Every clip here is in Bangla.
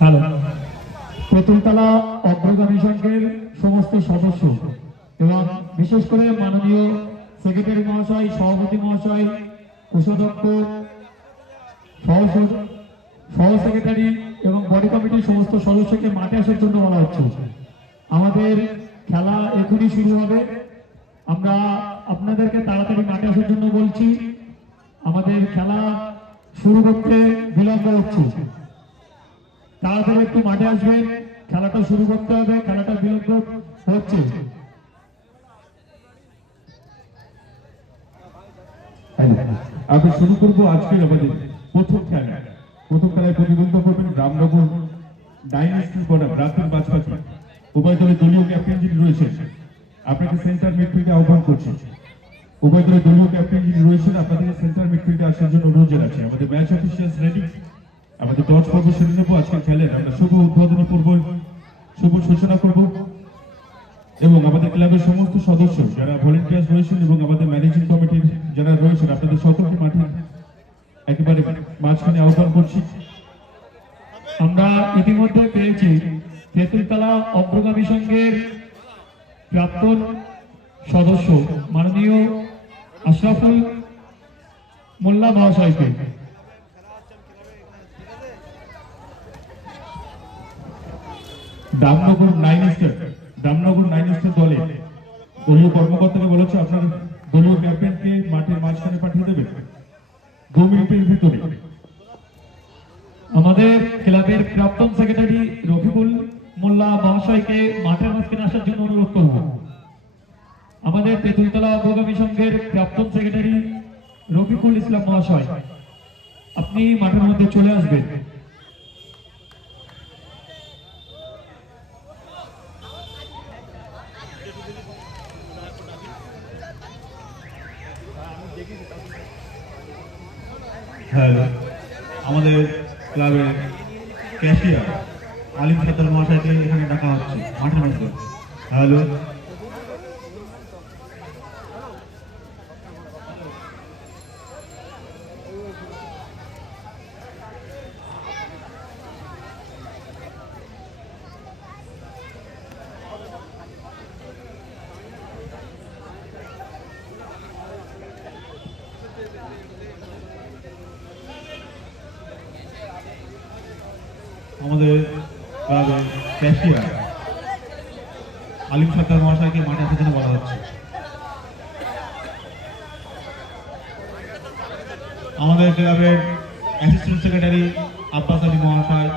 হ্যালো তেঁতুলতলা অগ্রগামী সংঘের সমস্ত সদস্য এবং বিশেষ করে মাননীয় সেক্রেটারি মহাশয়, সভাপতি মহাশয় কোষাধ্যক্ষ সহ সহ সেক্রেটারি এবং বডি কমিটির সমস্ত সদস্যকে মাঠে আসার জন্য বলা হচ্ছে। আমাদের খেলা এখনই শুরু হবে। আমরা আপনাদেরকে তাড়াতাড়ি মাঠে আসার জন্য বলছি, আমাদের খেলা শুরু করতে বিলম্ব হচ্ছে। তাড়াতাড়ি একটু মাঠে আসবেন। খেলাটা শুরু করতে হবে, খেলাটা বিলম্ব হচ্ছে। আমরা শুরু করব আজকের আমাদের প্রথম খেলা। প্রথম খেলায় প্রতিদ্বন্দ্ব করবেন রামনগর ডাইনেস্টির পড়া ব্রাহ্মণ বাজপাখি উভয় দলের দলীয় ক্যাপ্টেন যিনি রয়েছেন, আপনাকে সেন্টার মিডফিল্ডে আহ্বান করছি। উভয় দলের দলীয় ক্যাপ্টেন যিনি রয়েছেন, আপনাদের সেন্টার মিডফিল্ডে আসার জন্য অনুরোধ জানাচ্ছি। আমাদের ম্যাচ অফিসিয়ালস রেডি আমাদের টস পর্ব সেরে নেব আজকের খেলের আমরা শুভ উদ্বোধন করব শুভ সূচনা করব। এবং আমাদের ক্লাবের সমস্ত সদস্য যারা ভলেন্টিয়ার্স রয়েছেন এবং আমাদের ম্যানেজিং কমিটির যারা রয়েছেন, আপনাদের সকলকে মাঠে একেবারে মাঝখানে আহ্বান করছি। আমরা ইতিমধ্যে পেয়েছি তেঁতুলতলা অগ্রগামী সংঘের প্রাক্তন সদস্য মাননীয় আশরাফুল মোল্লা মহাশয়কে। Damnagar nine star Damnagar nine star দলে দলীয় কর্মকর্তাকে বলেছে, আপনার দলীয় ক্যাপ্টেনকে মাঠের মাঝখানে পাঠিয়ে দেবেন দু মিনিটের ভিতরে। আমাদের ক্লাবের প্রাক্তন সেক্রেটারি রফিকুল মোল্লা মহাশয়কে মাঠের মাঝখানে আসার জন্য অনুরোধ করব আমাদের তেঁতুলতলা অগ্রগামী সংঘের প্রাক্তন সেক্রেটারি রফিকুল ইসলাম মহাশয়, আপনি মাঠের মধ্যে চলে আসবেন। হ্যালো আমাদের ক্লাবের ক্যাশিয়ার আলিম সাদ্দার মহাশয়কে এখানে ডাকা হচ্ছে মাঠের মধ্যে হ্যালো? আমাদের ক্লাবের ক্যাশিয়ার আলিম সরকার মহাশয়কে মাঠে আসার জন্য বলা হচ্ছে। আমাদের ক্লাবের অ্যাসিস্ট্যান্ট সেক্রেটারি আব্বাস আলী মহাশয়,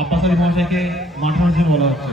আব্বাস আলী মহাশয়কে মাঠে আসার জন্য বলা হচ্ছে।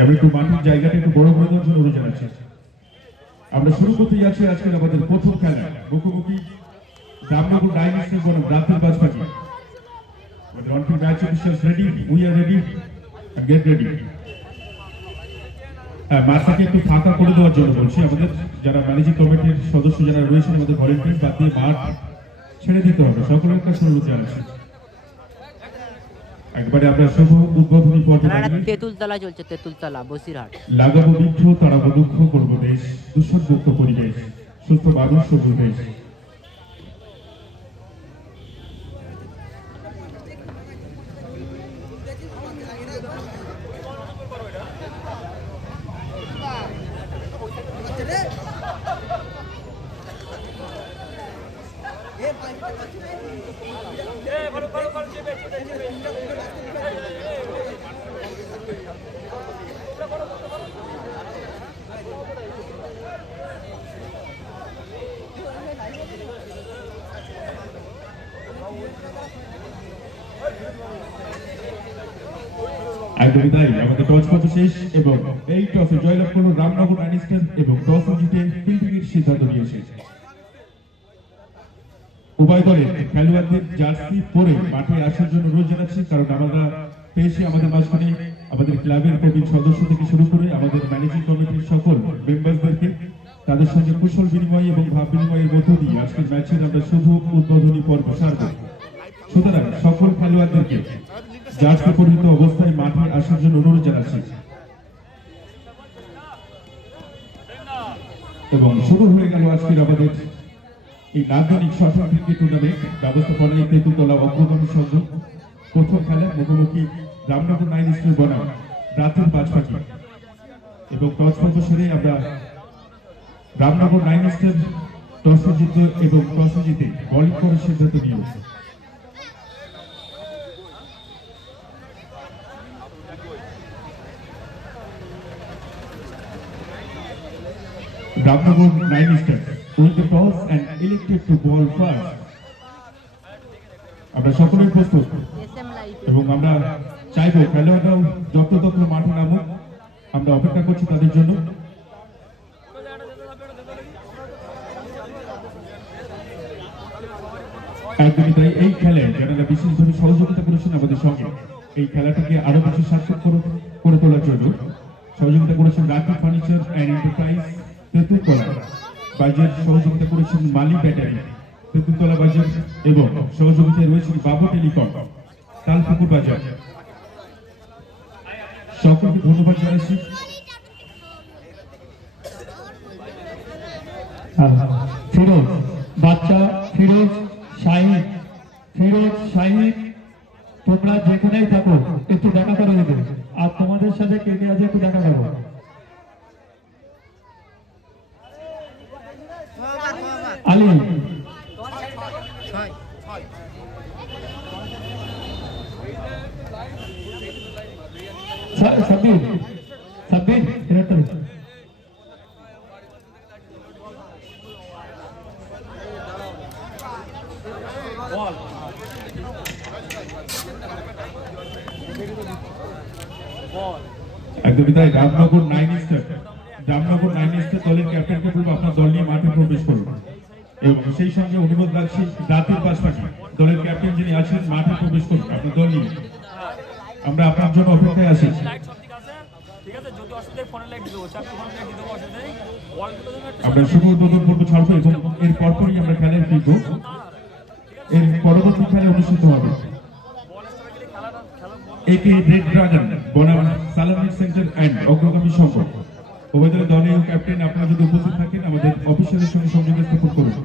একটু জায়গাটা একটু বড় দেওয়ার জন্য অনুরোধ জানাচ্ছি আমরা শুরু করতে যাচ্ছি আজকের আমাদের প্রথম খেলা। মুখোমুখি রামনগর ডাইনেস্টির বনাম ব্রাহ্মণ বাজপাখি। আমাদের on field match officials ready we are ready get ready হ্যাঁ একটু ফাঁকা করে দেওয়ার জন্য বলছি। আমাদের যারা ম্যানেজিং কমিটির সদস্য যারা রয়েছেন, আমাদের ভলেন্টিয়ার বাদ দিয়ে মাঠ ছেড়ে দিতে হবে। সকলের কাছে অনুরোধ জানাচ্ছি। একবারে আমরা শুভ উদ্বোধনী খেলাটা তেঁতুলতলা চলছে তেঁতুলতলা বসিরহাট। লাগাবো বৃক্ষ তাড়াবো দুঃখ করব দেশ। দূষণ মুক্ত পরিবেশ। সুস্থ মানুষ সবুজ দেশ। আমাদের মাঝখানে আমাদের ক্লাবের সদস্য থেকে শুরু করে আমাদের ম্যানেজিং কমিটির সকল মেম্বারদেরকে তাদের সঙ্গে কুশল বিনিময় এবং ভাব বিনিময়ের মধ্য দিয়ে আজকের ম্যাচের আমরা শুভ উদ্বোধনী পর্ব সারব। সুতরাং সকল খেলোয়াড়দেরকে জার্সি পরিহিত অবস্থায় মাঠে আসার জন্য অনুরোধ জানাচ্ছি। এবং শুরু হয়ে গেল আজকের আমাদের এই নান্দনিক শটন ক্রিকেট টুর্নামেন্ট ব্যবস্থাপনায় তেঁতুলতলা অগ্রগামী সংঘ প্রথম খেলা মুখোমুখি রামনগর নাইন স্কুল বনাম। রাতের পাঁচপাখি এবং টস সেরে আমরা রামনগর নাইন স্টার টসে জিতবে এবং টসে জিতে বোলিং করার সিদ্ধান্ত নিয়েছে। Ramnagar nine stars with the toss and elected to ball first. আমরা সকলেই প্রস্তুত। এবং আমরা চাইব খেলোয়াড়রাও যত তত মাঠে নামুক। আমরা অপেক্ষা করছি তাদের জন্য। একদমই তাই এই খেলায় যারা বিশেষভাবে সহযোগিতা করেছেন আমাদের সঙ্গে। এই খেলাটাকে আরও বেশি সার্থক করে- করে তোলার জন্য। সহযোগিতা করেছেন রাখি ফার্নিচার অ্যান্ড এন্টারপ্রাইজ। তেঁতুলতলা বাজার সহযোগিতা করেছেন মালি ব্যাটারি, তেঁতুলতলা বাজার এবং সহযোগিতায় রয়েছেন বাবু টেলিকম, তালপুকুর বাজার। সকলকে ধন্যবাদ জানাচ্ছি। ফিরোজ, বাচ্চা ফিরোজ শাহিদ ফিরোজ শাহিদ তোমরা যেখানেই থাকো, একটু দেখা করো এদের আর তোমাদের সাথে কে আছে একটু দেখা করো। আলী सा- সাব্বির সাব্বির এরা একদমই তাই Ramnagar nine star Ramnagar nine star দলের ক্যাপ্টেনকে বলব, আপনার দল নিয়ে মাঠে প্রবেশ করুন। এবং সেই সঙ্গে অনুরোধ রাখছি রাতের পাশাপাশি দলের ক্যাপ্টেন যিনি আছেন মাঠে প্রবেশ করুন আপনার দল নিয়ে। আমরা আপনার জন্য অপেক্ষায় আছি। আমরা শুভ উদ্বোধন পর্ব ছাড়বো এবং এর পরপরই আমরা খেলায় ফিরবো এর পরবর্তী খেলা অনুষ্ঠিত হবে। একে রেড ড্রাগন বনাম সালামির সেন্টার অ্যান্ড অগ্রগামী সংঘ। উভয় দলের দলীয় ক্যাপ্টেন, আপনারা যদি উপস্থিত থাকেন, আমাদের অফিসিয়ালের সঙ্গে সংযোগ স্থাপন করুন।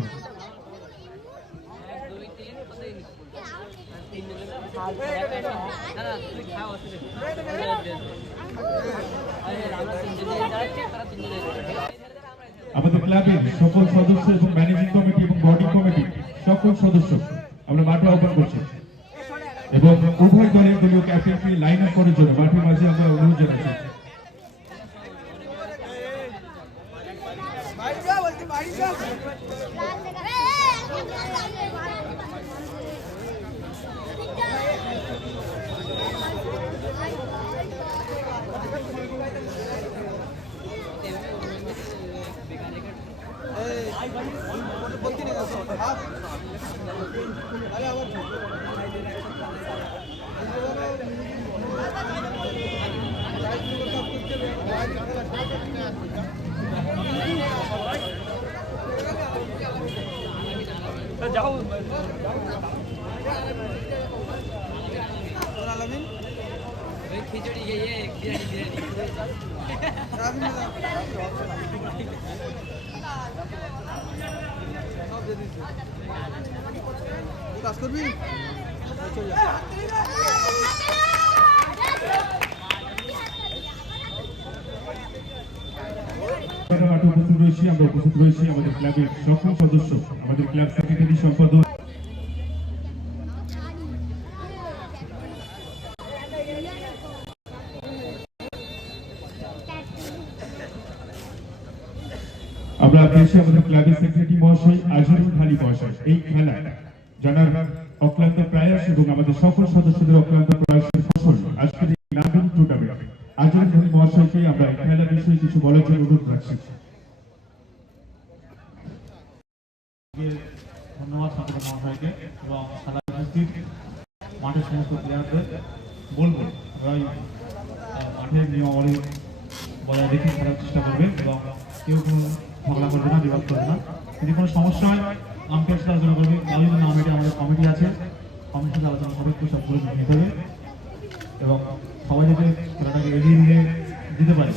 আমাদের ক্লাবের সকল সদস্য এবং ম্যানেজিং কমিটি এবং বডি কমিটি, সকল সদস্য, আমরা মাঠে আহ্বান করছি। এবং উভয় দলের দলীয় ক্যাপ্টেনকে লাইন আপ করার জন্য মাঠের মাঝে আমরা অনুরোধ জানাচ্ছি। যাও কাজ করবি আমরা মাঠে করবি আমরা উপস্থিত রয়েছি আমাদের ক্লাবের সকল সদস্য আমাদের ক্লাব সেক্রেটারি সম্পাদক পেয়েছি আমাদের ক্লাবের সেক্রেটারি মহাশয় আজরুল খালি মহাশয়। এই খেলা জানার অক্লান্ত প্রয়াস এবং আমাদের সকল সদস্যদের অক্লান্ত প্রয়াসের ফসল আজকের এই নান্দনিক টুর্নামেন্ট আজরুল খালি মহাশয়কে আমরা এই খেলার বিষয়ে কিছু বলার জন্য অনুরোধ রাখছি। ধন্যবাদ মাঠের সমস্ত প্লেয়ারদের বলব মাঠের নিয়মাবলী বজায় রেখে খেলার চেষ্টা করবে এবং কেউ কোনো ঝগড়া করবে না, বিবাদ করবে না। যদি কোনো সমস্যা হয় আম্পায়ার সাথে আলোচনা করবে। কালই জন্য আমাদের আমাদের কমিটি আছে কমিটির সাথে আলোচনা করে সব করে নিতে হবে এবং সবাই যাতে খেলাটাকে এগিয়ে নিয়ে দিতে পারে।